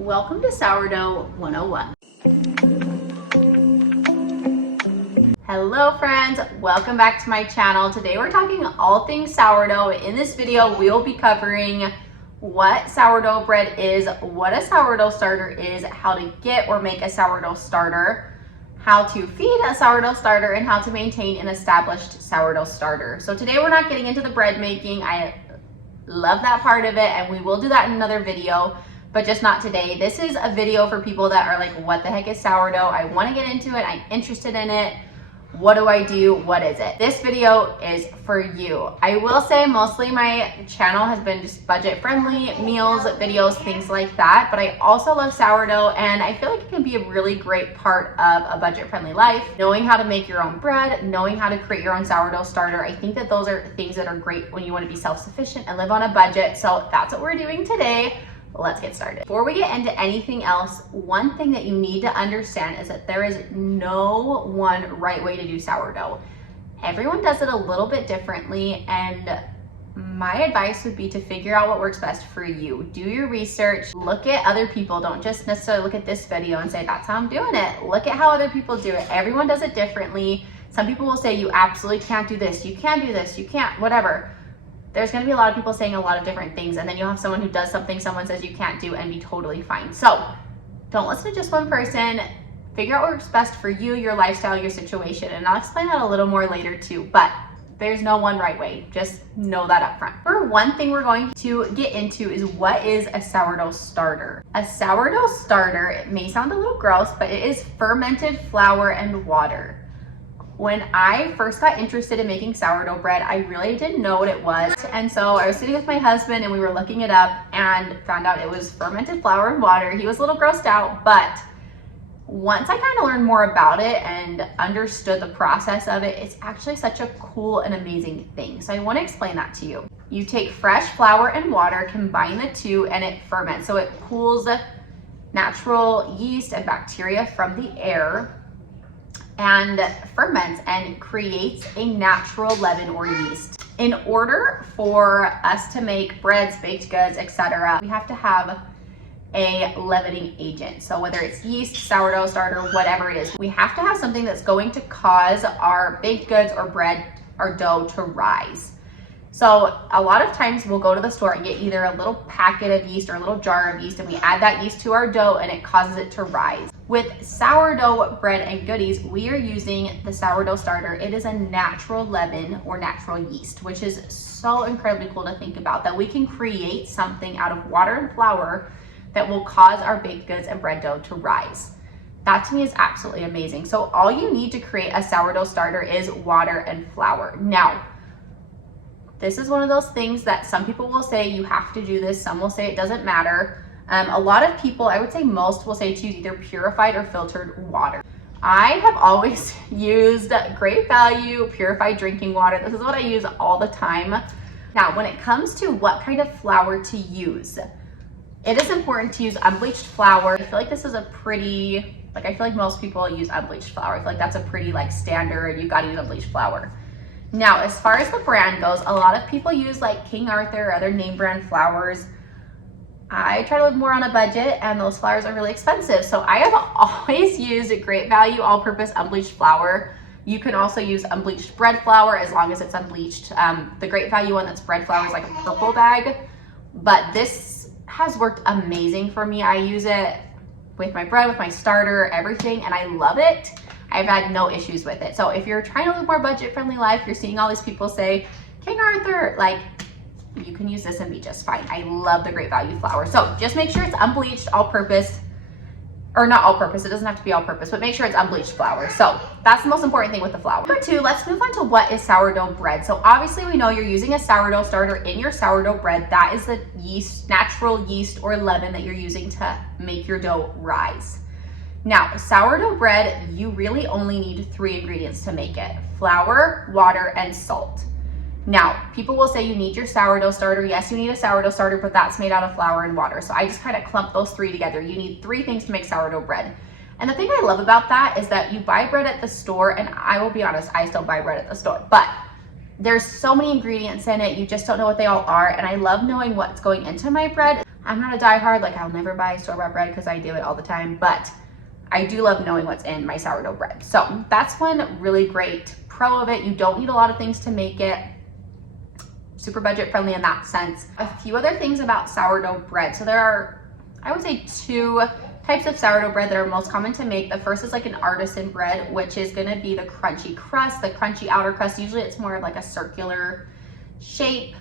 Welcome to Sourdough 101. Hello friends, welcome back to my channel. Today we're talking all things sourdough. In this video, we'll be covering what sourdough bread is, what a sourdough starter is, how to get or make a sourdough starter, how to feed a sourdough starter, and how to maintain an established sourdough starter. So today we're not getting into the bread making. I love that part of it, and we will do that in another video, but just not today. This is a video for people that are like, what the heck is sourdough? I want to get into it. I'm interested in it. What do I do? What is it? This video is for you. I will say mostly my channel has been just budget friendly meals, videos, things like that, but I also love sourdough, and I feel like it can be a really great part of a budget friendly life. Knowing how to make your own bread, knowing how to create your own sourdough starter. I think that those are things that are great when you want to be self-sufficient and live on a budget. So that's what we're doing today. Let's get started. Before we get into anything else, one thing that you need to understand is that there is no one right way to do sourdough. Everyone does it a little bit differently, and my advice would be to figure out what works best for you. Do your research, look at other people. Don't just necessarily look at this video and say, that's how I'm doing it. Look at how other people do it. Everyone does it differently. Some people will say you absolutely can't do this, you can't do this, you can't, whatever. There's going to be a lot of people saying a lot of different things, and then you'll have someone who does something someone says you can't do and be totally fine. So don't listen to just one person. Figure out what works best for you, your lifestyle, your situation, and I'll explain that a little more later too, but there's no one right way. Just know that up front. For one thing we're going to get into is what is a sourdough starter. A sourdough starter, it may sound a little gross, but it is fermented flour and water. When I first got interested in making sourdough bread, I really didn't know what it was. And so I was sitting with my husband and we were looking it up and found out it was fermented flour and water. He was a little grossed out, but once I kind of learned more about it and understood the process of it, it's actually such a cool and amazing thing. So I want to explain that to you. You take fresh flour and water, combine the two, and it ferments. So it pulls natural yeast and bacteria from the air and ferments and creates a natural leaven or yeast. In order for us to make breads, baked goods, etc., we have to have a leavening agent. So whether it's yeast, sourdough starter, whatever it is, we have to have something that's going to cause our baked goods or bread or dough to rise. So a lot of times we'll go to the store and get either a little packet of yeast or a little jar of yeast, and we add that yeast to our dough and it causes it to rise. With sourdough bread and goodies, we are using the sourdough starter. It is a natural leaven or natural yeast, which is so incredibly cool to think about, that we can create something out of water and flour that will cause our baked goods and bread dough to rise. That to me is absolutely amazing. So all you need to create a sourdough starter is water and flour. Now, this is one of those things that some people will say you have to do this, some will say it doesn't matter. A lot of people, I would say most, will say to use either purified or filtered water. I have always used Great Value purified drinking water. This is what I use all the time. Now, when it comes to what kind of flour to use, it is important to use unbleached flour. I feel like this is a pretty, I feel like most people use unbleached flour. I feel like that's a pretty standard, you gotta use unbleached flour. Now, as far as the brand goes, a lot of people use King Arthur or other name brand flours. I try to live more on a budget, and those flours are really expensive. So I have always used a Great Value all-purpose unbleached flour. You can also use unbleached bread flour as long as it's unbleached. The Great Value one that's bread flour is like a purple bag, but this has worked amazing for me. I use it with my bread, with my starter, everything, and I love it. I've had no issues with it. So if you're trying to live more budget-friendly life, you're seeing all these people say, King Arthur, you can use this and be just fine. I love the Great Value flour. So just make sure it's unbleached, all-purpose, or not all-purpose, it doesn't have to be all-purpose, but make sure it's unbleached flour. So that's the most important thing with the flour. Number two, let's move on to what is sourdough bread. So obviously we know you're using a sourdough starter in your sourdough bread. That is the yeast, natural yeast or leaven that you're using to make your dough rise. Now, sourdough bread, you really only need 3 ingredients to make it: flour, water, and salt. Now, people will say you need your sourdough starter. Yes, you need a sourdough starter, but that's made out of flour and water. So I just kind of clump those 3 together. You need 3 things to make sourdough bread. And the thing I love about that is that you buy bread at the store, and I will be honest, I still buy bread at the store, but there's so many ingredients in it, you just don't know what they all are. And I love knowing what's going into my bread. I'm not a diehard, like I'll never buy store-bought bread because I do it all the time, but I do love knowing what's in my sourdough bread. So that's one really great pro of it. You don't need a lot of things to make it. Super budget friendly in that sense. A few other things about sourdough bread. So there are, I would say, 2 types of sourdough bread that are most common to make. The first is like an artisan bread, which is gonna be the crunchy crust, the crunchy outer crust. Usually it's more of like a circular shape.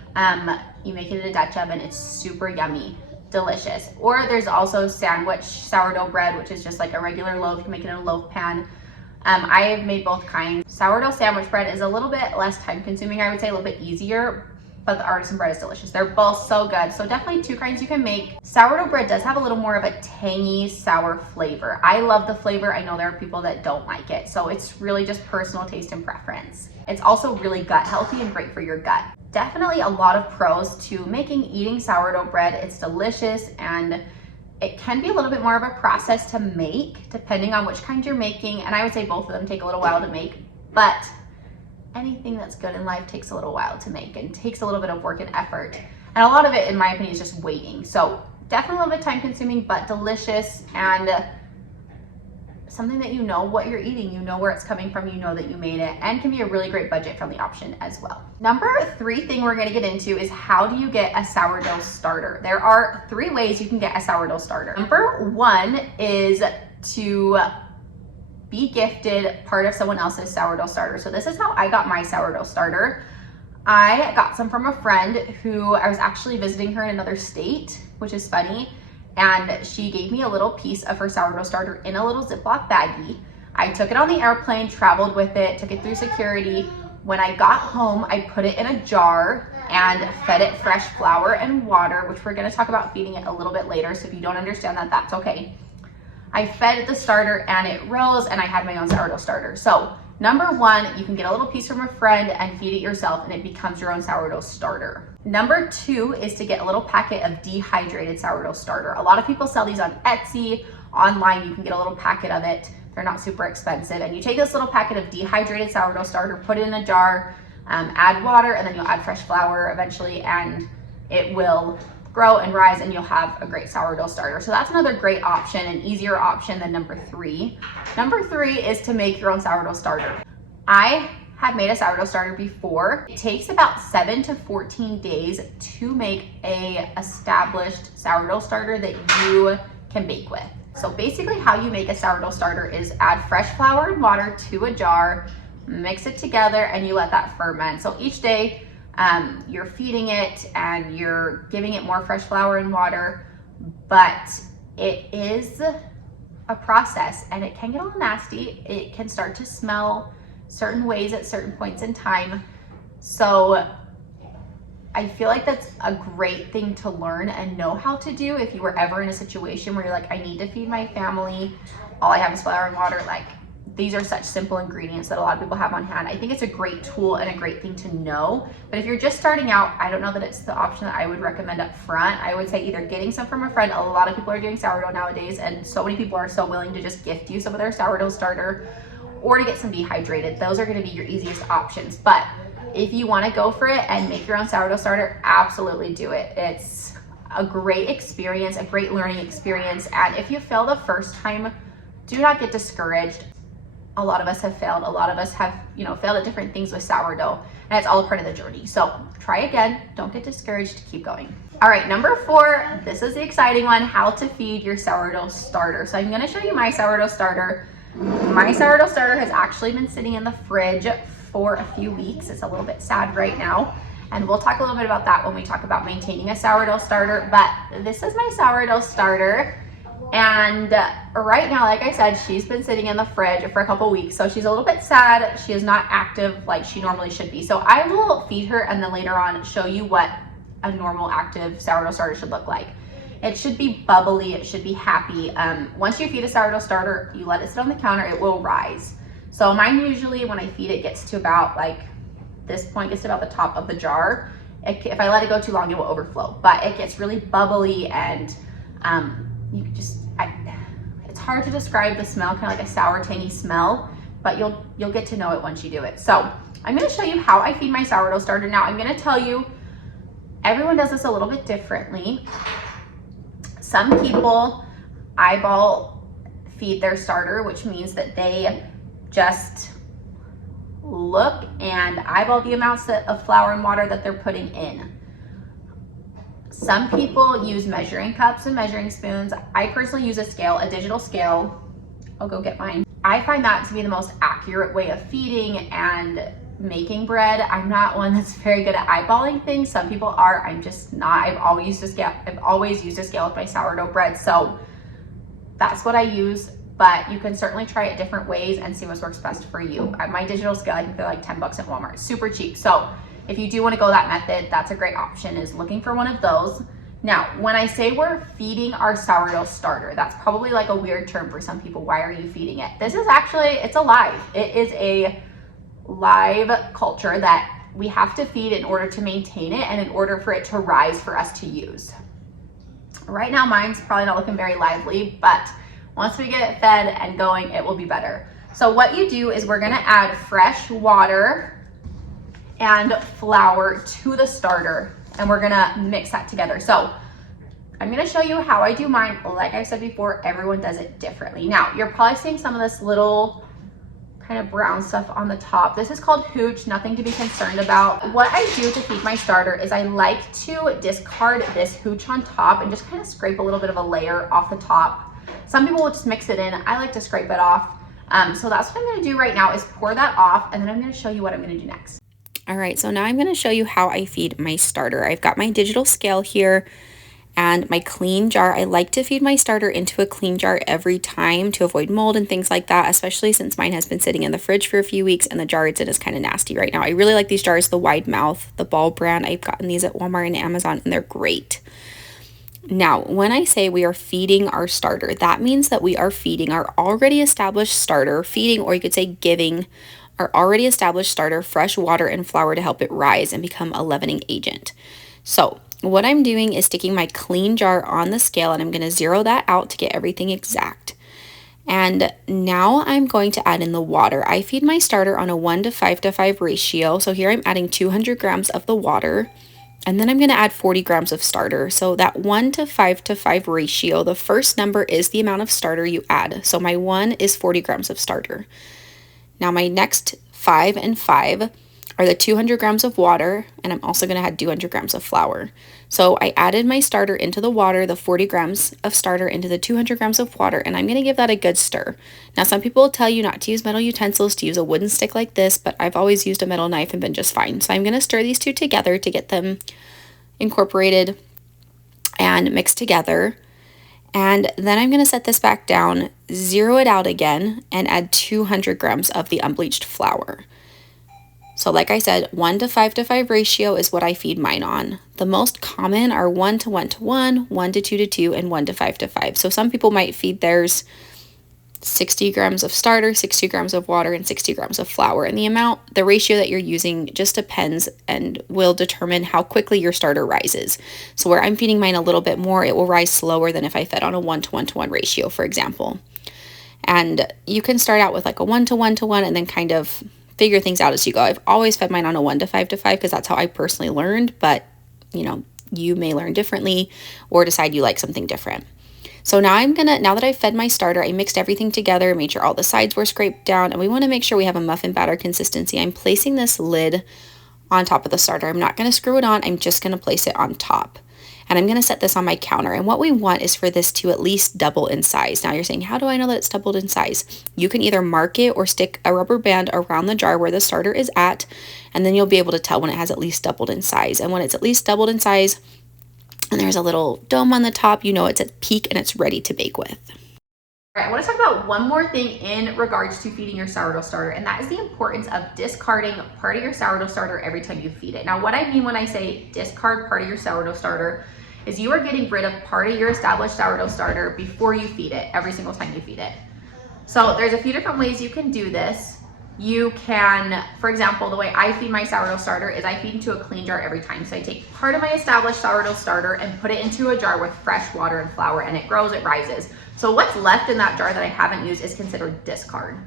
You make it in a Dutch oven. It's super yummy, delicious. Or there's also sandwich sourdough bread, which is just like a regular loaf. You can make it in a loaf pan. I have made both kinds. Sourdough sandwich bread is a little bit less time consuming, I would say, a little bit easier, but the artisan bread is delicious. They're both so good. So definitely 2 kinds you can make. Sourdough bread does have a little more of a tangy, sour flavor. I love the flavor. I know there are people that don't like it. So it's really just personal taste and preference. It's also really gut healthy and great for your gut. Definitely a lot of pros to eating sourdough bread. It's delicious, and it can be a little bit more of a process to make depending on which kind you're making. And I would say both of them take a little while to make, but anything that's good in life takes a little while to make and takes a little bit of work and effort. And a lot of it, in my opinion, is just waiting. So definitely a little bit time consuming, but delicious, and something that you know what you're eating, you know where it's coming from, you know that you made it, and can be a really great budget friendly option as well. Number 3 thing we're gonna get into is how do you get a sourdough starter? There are 3 ways you can get a sourdough starter. Number 1 is to be gifted part of someone else's sourdough starter. So this is how I got my sourdough starter. I got some from a friend who I was actually visiting her in another state, which is funny. And she gave me a little piece of her sourdough starter in a little Ziploc baggie. I took it on the airplane, traveled with it, took it through security. When I got home, I put it in a jar and fed it fresh flour and water, which we're gonna talk about feeding it a little bit later. So if you don't understand that, that's okay. I fed the starter and it rose, and I had my own sourdough starter. So number 1, you can get a little piece from a friend and feed it yourself, and it becomes your own sourdough starter. Number 2 is to get a little packet of dehydrated sourdough starter. A lot of people sell these on Etsy. Online, you can get a little packet of it. They're not super expensive. And you take this little packet of dehydrated sourdough starter, put it in a jar, add water, and then you'll add fresh flour eventually, and it will grow and rise, and you'll have a great sourdough starter. So that's another great option, an easier option than number 3. Number 3 is to make your own sourdough starter. I have made a sourdough starter before. It takes about 7 to 14 days to make a established sourdough starter that you can bake with. So basically how you make a sourdough starter is add fresh flour and water to a jar, mix it together, and you let that ferment. So each day, you're feeding it and you're giving it more fresh flour and water, but it is a process, and it can get a little nasty. It can start to smell certain ways at certain points in time. So I feel like that's a great thing to learn and know how to do if you were ever in a situation where you're like, I need to feed my family, all I have is flour and water. Like, these are such simple ingredients that a lot of people have on hand. I think it's a great tool and a great thing to know. But if you're just starting out, I don't know that it's the option that I would recommend up front. I would say either getting some from a friend. A lot of people are doing sourdough nowadays, and so many people are so willing to just gift you some of their sourdough starter, or to get some dehydrated. Those are gonna be your easiest options. But if you wanna go for it and make your own sourdough starter, absolutely do it. It's a great experience, a great learning experience. And if you fail the first time, do not get discouraged. A lot of us have failed. A lot of us have, failed at different things with sourdough, and it's all a part of the journey. So try again, don't get discouraged, keep going. All right, number 4, this is the exciting one, how to feed your sourdough starter. So I'm gonna show you my sourdough starter. My sourdough starter has actually been sitting in the fridge for a few weeks. It's a little bit sad right now, and we'll talk a little bit about that when we talk about maintaining a sourdough starter. But this is my sourdough starter. And right now, like I said, she's been sitting in the fridge for a couple weeks, so she's a little bit sad. She is not active like she normally should be. So I will feed her and then later on show you what a normal active sourdough starter should look like. It should be bubbly, it should be happy. Once you feed a sourdough starter, you let it sit on the counter, it will rise. So mine usually, when I feed it, gets to about this point, gets to about the top of the jar. If I let it go too long, it will overflow, but it gets really bubbly, and you can just, it's hard to describe the smell, kind of like a sour, tangy smell, but you'll get to know it once you do it. So I'm gonna show you how I feed my sourdough starter. Now I'm gonna tell you, everyone does this a little bit differently. Some people eyeball feed their starter, which means that they just look and eyeball the amounts of flour and water that they're putting in. Some people use measuring cups and measuring spoons. I personally use a scale, a digital scale. I'll go get mine. I find that to be the most accurate way of feeding and making bread. I'm not one that's very good at eyeballing things. Some people are, I'm just not. I've always used a scale with my sourdough bread, so that's what I use. But you can certainly try it different ways and see what works best for you. At my digital scale, I think they're like 10 bucks at Walmart, super cheap. So if you do want to go that method, that's a great option, is looking for one of those. Now, when I say we're feeding our sourdough starter, that's probably like a weird term for some people. Why are you feeding it? This is actually, it's alive. It is a live culture that we have to feed in order to maintain it and in order for it to rise for us to use. Right now, mine's probably not looking very lively, but once we get it fed and going, it will be better. So what you do is we're gonna add fresh water and flour to the starter, and we're gonna mix that together. So I'm gonna show you how I do mine. Like I said before, everyone does it differently. Now, you're probably seeing some of this little kind of brown stuff on the top. This is called hooch, nothing to be concerned about. What I do to feed my starter is I like to discard this hooch on top and just kind of scrape a little bit of a layer off the top. Some people will just mix it in. I like to scrape it off. So that's what I'm gonna do right now, is pour that off, and then I'm gonna show you what I'm gonna do next. All right, so now I'm gonna show you how I feed my starter. I've got my digital scale here and my clean jar. I like to feed my starter into a clean jar every time to avoid mold and things like that, especially since mine has been sitting in the fridge for a few weeks and the jar it's in is kind of nasty right now. I really like these jars, the wide mouth, the Ball brand. I've gotten these at Walmart and Amazon, and they're great. Now, when I say we are feeding our starter, that means that we are feeding our already established starter, feeding, or you could say giving, our already established starter fresh water and flour to help it rise and become a leavening agent. So what I'm doing is sticking my clean jar on the scale, and I'm going to zero that out to get everything exact. And now I'm going to add in the water. I feed my starter on a 1:5:5 ratio. So here I'm adding 200 grams of the water, and then I'm going to add 40 grams of starter. So that 1:5:5 ratio, the first number is the amount of starter you add. So my 1 is 40 grams of starter. Now my next 5 and 5 are the 200 grams of water, and I'm also going to add 200 grams of flour. So I added my starter into the water, the 40 grams of starter into the 200 grams of water, and I'm going to give that a good stir. Now some people will tell you not to use metal utensils, to use a wooden stick like this, but I've always used a metal knife and been just fine. So I'm going to stir these two together to get them incorporated and mixed together. And then I'm going to set this back down, zero it out again, and add 200 grams of the unbleached flour. So like I said, 1:5:5 ratio is what I feed mine on. The most common are 1:1:1, 1:2:2, and 1:5:5. So some people might feed theirs 60 grams of starter, 60 grams of water, and 60 grams of flour. And the ratio that you're using just depends and will determine how quickly your starter rises. So where I'm feeding mine a little bit more, it will rise slower than if I fed on a 1:1:1 ratio, for example. And you can start out with like a 1:1:1 and then kind of figure things out as you go. I've always fed mine on a 1:5:5 because that's how I personally learned, but you may learn differently or decide you like something different. So now now that I've fed my starter, I mixed everything together, made sure all the sides were scraped down, and we want to make sure we have a muffin batter consistency. I'm placing this lid on top of the starter. I'm not going to screw it on, I'm just going to place it on top. And I'm going to set this on my counter. And what we want is for this to at least double in size. Now you're saying, how do I know that it's doubled in size? You can either mark it or stick a rubber band around the jar where the starter is at, and then you'll be able to tell when it has at least doubled in size. And when it's at least doubled in size, and there's a little dome on the top, you know it's at peak and it's ready to bake with. All right, I want to talk about one more thing in regards to feeding your sourdough starter, and that is the importance of discarding part of your sourdough starter every time you feed it. Now, what I mean when I say discard part of your sourdough starter is you are getting rid of part of your established sourdough starter before you feed it, every single time you feed it. So there's a few different ways you can do this. You can, for example, the way I feed my sourdough starter is I feed into a clean jar every time. So I take part of my established sourdough starter and put it into a jar with fresh water and flour, and it grows, it rises. So what's left in that jar that I haven't used is considered discard.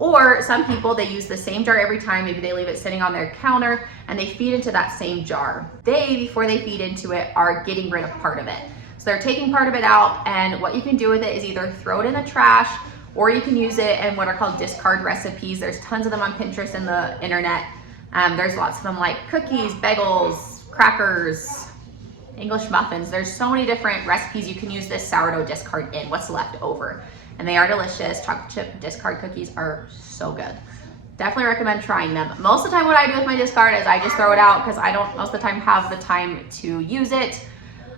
Or some people, they use the same jar every time. Maybe they leave it sitting on their counter and they feed into that same jar. They, before they feed into it, are getting rid of part of it. So they're taking part of it out, and what you can do with it is either throw it in the trash, or you can use it in what are called discard recipes. There's tons of them on Pinterest and the internet. There's lots of them like cookies, bagels, crackers, English muffins. There's so many different recipes you can use this sourdough discard in, what's left over. And they are delicious. Chocolate chip discard cookies are so good. Definitely recommend trying them. Most of the time what I do with my discard is I just throw it out because I don't most of the time have the time to use it.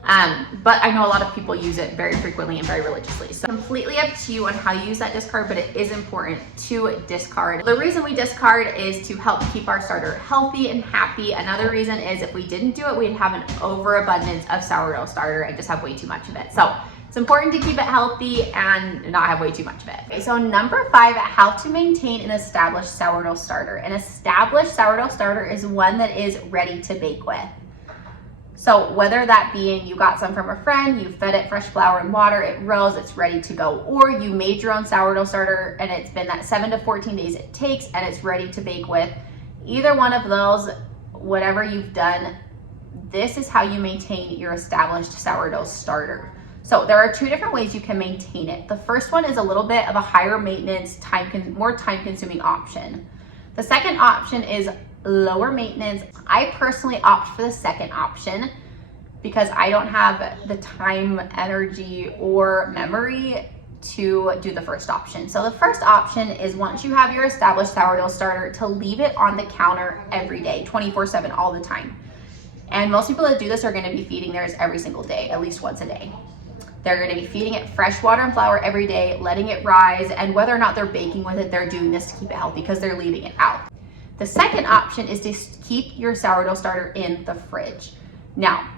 But I know a lot of people use it very frequently and very religiously. So completely up to you on how you use that discard, but it is important to discard. The reason we discard is to help keep our starter healthy and happy. Another reason is if we didn't do it, we'd have an overabundance of sourdough starter and just have way too much of it. So it's important to keep it healthy and not have way too much of it. Okay, so number 5, how to maintain an established sourdough starter. An established sourdough starter is one that is ready to bake with. So whether that being you got some from a friend, you fed it fresh flour and water, it rose, it's ready to go, or you made your own sourdough starter and it's been that 7 to 14 days it takes and it's ready to bake with. Either one of those, whatever you've done, this is how you maintain your established sourdough starter. So there are 2 different ways you can maintain it. The first one is a little bit of a higher maintenance, more time consuming option. The second option is lower maintenance. I personally opt for the second option because I don't have the time, energy, or memory to do the first option. So the first option is once you have your established sourdough starter to leave it on the counter every day, 24/7, all the time. And most people that do this are going to be feeding theirs every single day, at least once a day. They're going to be feeding it fresh water and flour every day, letting it rise, and whether or not they're baking with it, they're doing this to keep it healthy because they're leaving it out. The second option is to keep your sourdough starter in the fridge. Now,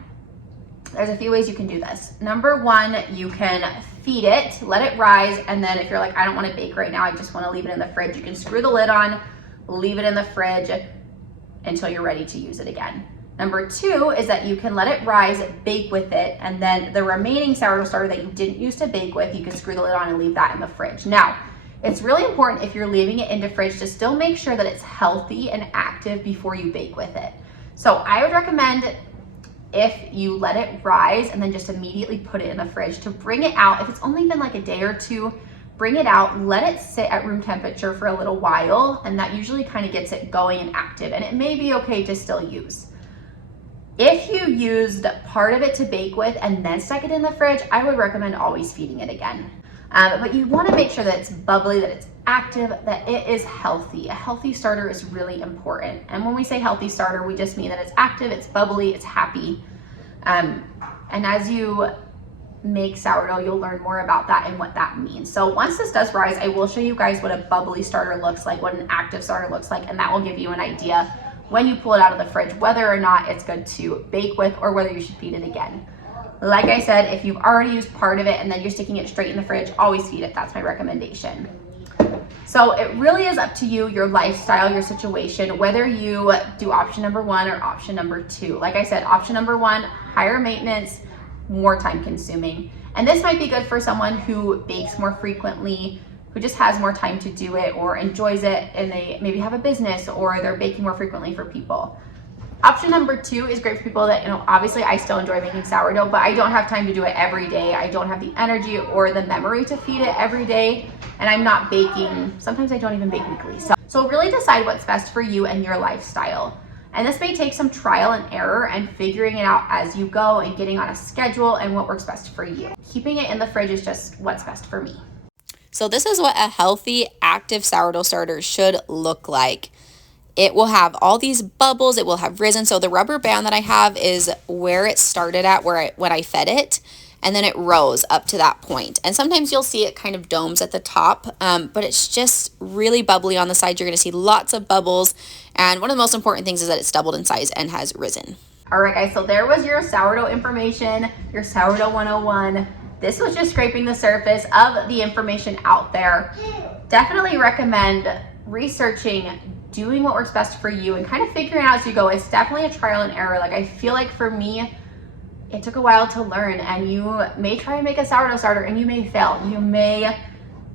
there's a few ways you can do this. Number 1, you can feed it, let it rise, and then if you're like, I don't want to bake right now, I just want to leave it in the fridge, you can screw the lid on, leave it in the fridge until you're ready to use it again. Number 2 is that you can let it rise, bake with it, and then the remaining sourdough starter that you didn't use to bake with, you can screw the lid on and leave that in the fridge. Now, it's really important if you're leaving it in the fridge to still make sure that it's healthy and active before you bake with it. So I would recommend if you let it rise and then just immediately put it in the fridge to bring it out. If it's only been like a day or 2, bring it out, let it sit at room temperature for a little while, and that usually kind of gets it going and active, and it may be okay to still use. If you used part of it to bake with and then stuck it in the fridge, I would recommend always feeding it again. But you want to make sure that it's bubbly, that it's active, that it is healthy. A healthy starter is really important. And when we say healthy starter, we just mean that it's active, it's bubbly, it's happy. And as you make sourdough, you'll learn more about that and what that means. So once this does rise, I will show you guys what a bubbly starter looks like, what an active starter looks like, and that will give you an idea when you pull it out of the fridge, whether or not it's good to bake with or whether you should feed it again. Like I said, if you've already used part of it and then you're sticking it straight in the fridge, always feed it. That's my recommendation. So it really is up to you, your lifestyle, your situation, whether you do option number 1 or option number 2. Like I said, option number 1, higher maintenance, more time consuming. And this might be good for someone who bakes more frequently, who just has more time to do it or enjoys it, and they maybe have a business or they're baking more frequently for people. Option number 2 is great for people that, obviously I still enjoy making sourdough, but I don't have time to do it every day. I don't have the energy or the memory to feed it every day, and I'm not baking. Sometimes I don't even bake weekly. So really decide what's best for you and your lifestyle. And this may take some trial and error and figuring it out as you go and getting on a schedule and what works best for you. Keeping it in the fridge is just what's best for me. So this is what a healthy, active sourdough starter should look like. It will have all these bubbles, it will have risen. So the rubber band that I have is where it started at, when I fed it, and then it rose up to that point. And sometimes you'll see it kind of domes at the top, but it's just really bubbly on the side. You're gonna see lots of bubbles. And one of the most important things is that it's doubled in size and has risen. All right guys, so there was your sourdough information, your sourdough 101. This was just scraping the surface of the information out there. Definitely recommend researching, doing what works best for you, and kind of figuring out as you go. It's definitely a trial and error. Like I feel like for me, it took a while to learn, and you may try and make a sourdough starter and you may fail. You may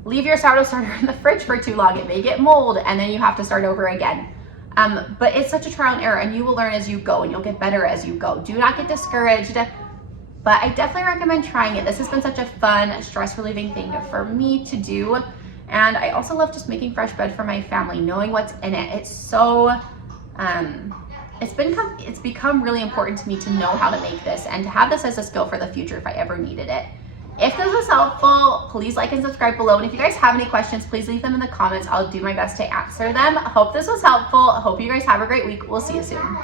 leave your sourdough starter in the fridge for too long. It may get mold and then you have to start over again. But it's such a trial and error, and you will learn as you go and you'll get better as you go. Do not get discouraged but I definitely recommend trying it. This has been such a fun, stress relieving thing for me to do. And I also love just making fresh bread for my family, knowing what's in it. It's so, it's become really important to me to know how to make this and to have this as a skill for the future if I ever needed it. If this was helpful, please like and subscribe below. And if you guys have any questions, please leave them in the comments. I'll do my best to answer them. Hope this was helpful. Hope you guys have a great week. We'll see you soon.